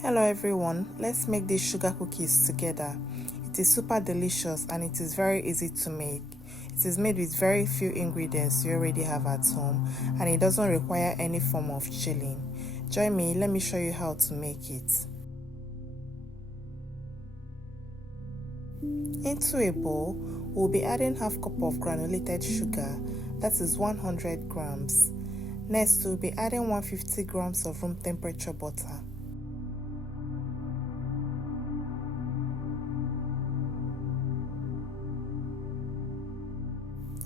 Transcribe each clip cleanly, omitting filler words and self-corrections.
Hello everyone, let's make these sugar cookies together. It is super delicious and it is very easy to make. It is made with very few ingredients you already have at home and it doesn't require any form of chilling. Join me, let me show you how to make it. Into a bowl, we'll be adding half cup of granulated sugar, that is 100 grams. Next, we'll be adding 150 grams of room temperature butter.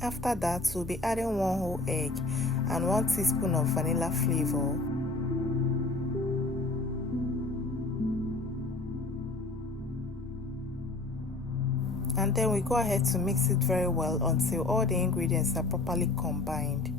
After that, we'll be adding 1 whole egg and 1 teaspoon of vanilla flavor. And then we go ahead to mix it very well until all the ingredients are properly combined.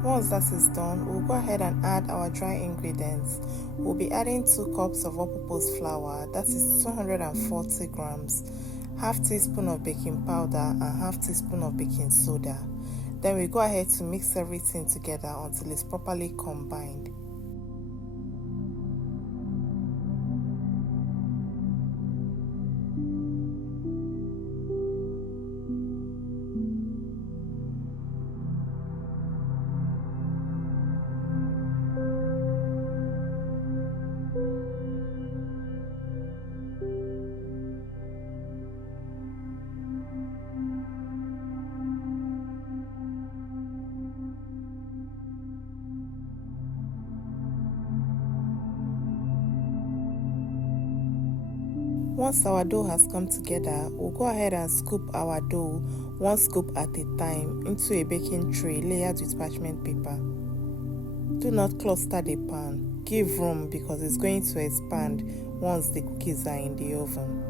Once that is done, we'll go ahead and add our dry ingredients. We'll be adding 2 cups of all-purpose flour, that is 240 grams, half teaspoon of baking powder and half teaspoon of baking soda. Then we go ahead to mix everything together until it's properly combined. Once our dough has come together, we'll go ahead and scoop our dough 1 scoop at a time into a baking tray layered with parchment paper. Do not cluster the pan. Give room because it's going to expand once the cookies are in the oven.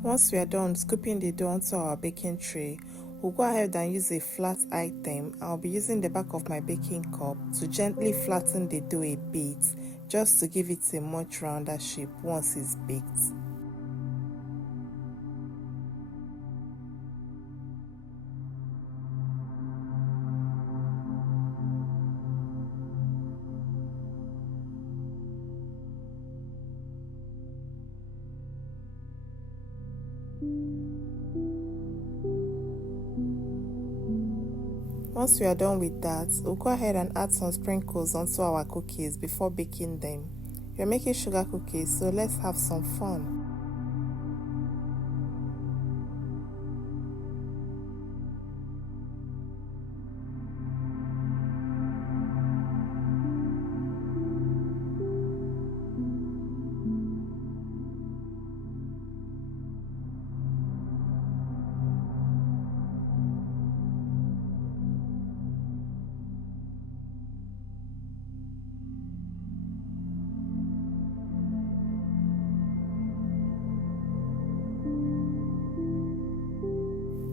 Once we are done scooping the dough onto our baking tray, we'll go ahead and use a flat item. I'll be using the back of my baking cup to gently flatten the dough a bit, just to give it a much rounder shape once it's baked. Once we are done with that, we'll go ahead and add some sprinkles onto our cookies before baking them. We're making sugar cookies, so let's have some fun.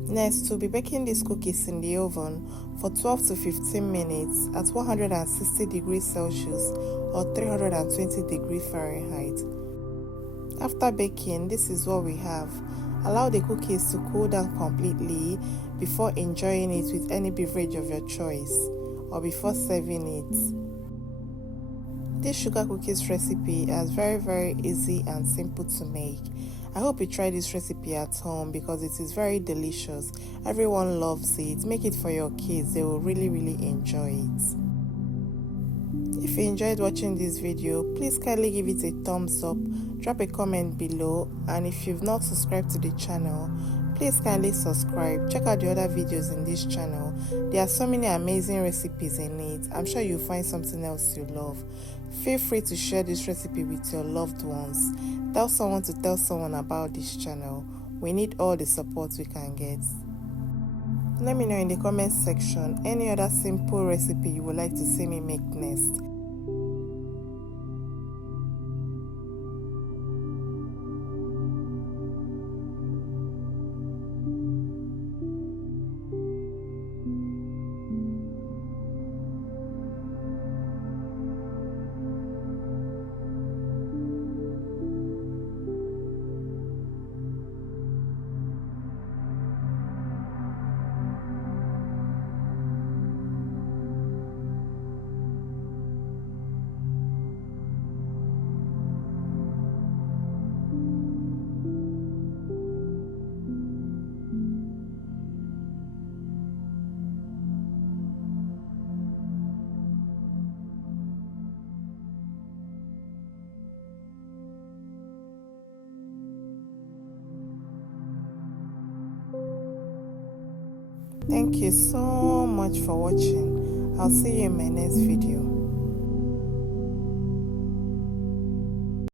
Next, we'll be baking these cookies in the oven for 12 to 15 minutes at 160 degrees Celsius or 320 degrees Fahrenheit. After baking, this is what we have. Allow the cookies to cool down completely before enjoying it with any beverage of your choice or before serving it. This sugar cookies recipe is very easy and simple to make. I hope you try this recipe at home because it is very delicious. Everyone loves it. Make it for your kids. They will really enjoy it. If you enjoyed watching this video, please kindly give it a thumbs up, drop a comment below, and if you've not subscribed to the channel, Please kindly subscribe. Check out the other videos in this channel. There are so many amazing recipes in it. I'm sure you'll find something else you love. Feel free to share this recipe with your loved ones. Tell someone to tell someone about this channel. We need all the support we can get. Let me know in the comment section any other simple recipe you would like to see me make next. Thank you so much for watching. I'll see you in my next video.